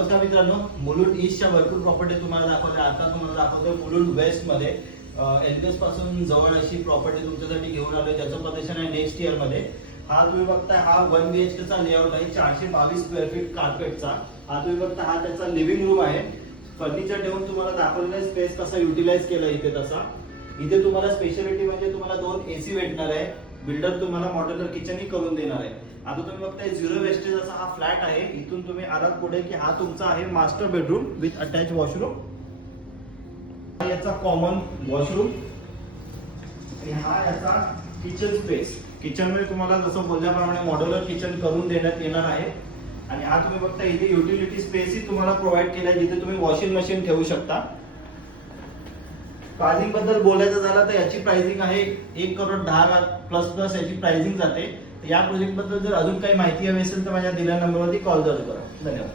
नमस्कार मित्रांनो, मुलुंड ईस्टच्या भरपूर प्रॉपर्टी तुम्हाला दाखवते. आता तुम्हाला दाखवतोय मुलुंड वेस्ट मध्ये एलबीएस पासून जवळ अशी प्रॉपर्टी तुमच्यासाठी घेऊन आलोय, ज्याचं पोझिशन आहे नेक्स्ट इयर मध्ये. हा तुम्ही बघताय, हा 1 BHK चा लेआउट आहे, 422 स्क्वेअर फीट कार्पेटचा. हा तुम्ही बघता, हा त्याचा लिव्हिंग रूम आहे. फर्निचर ठेवून तुम्हाला दाखवलेला स्पेस कसा युटिलाइज केला इथे तसा. इथे तुम्हाला स्पेशालिटी म्हणजे तुम्हाला 2 AC भेटणार आहे. बिल्डर तुम्हाला मॉड्युलर किचनही करून देणार आहे. आता तुम्ही बघताय झिरो वेस्टेज असा हा फ्लॅट आहे. इथून तुम्ही आलात पुढे की हा तुमचा आहे master bedroom with attach washroom. याचा कॉमन वॉशरूम आणि हा याचा किचन स्पेस. किचन मध्ये तुम्हाला जसं बोलल्याप्रमाणे मॉड्युलर किचन करून देण्यात येणार आहे. आणि हा तुम्ही बघता इथे युटिलिटी स्पेस ही तुम्हाला प्रोव्हाइड केला आहे, जिथे तुम्ही वॉशिंग मशीन ठेवू शकता. प्राइसिंग बद्दल बोलायचं झालं तर याची प्राइसिंग आहे 1,10,00,000 प्लस याची प्राइसिंग जाते. या प्रोजेक्ट बद्दल जर अजून काही माहिती हवी असेल तर माझ्या दिलेल्या नंबरवरती कॉल करा. धन्यवाद.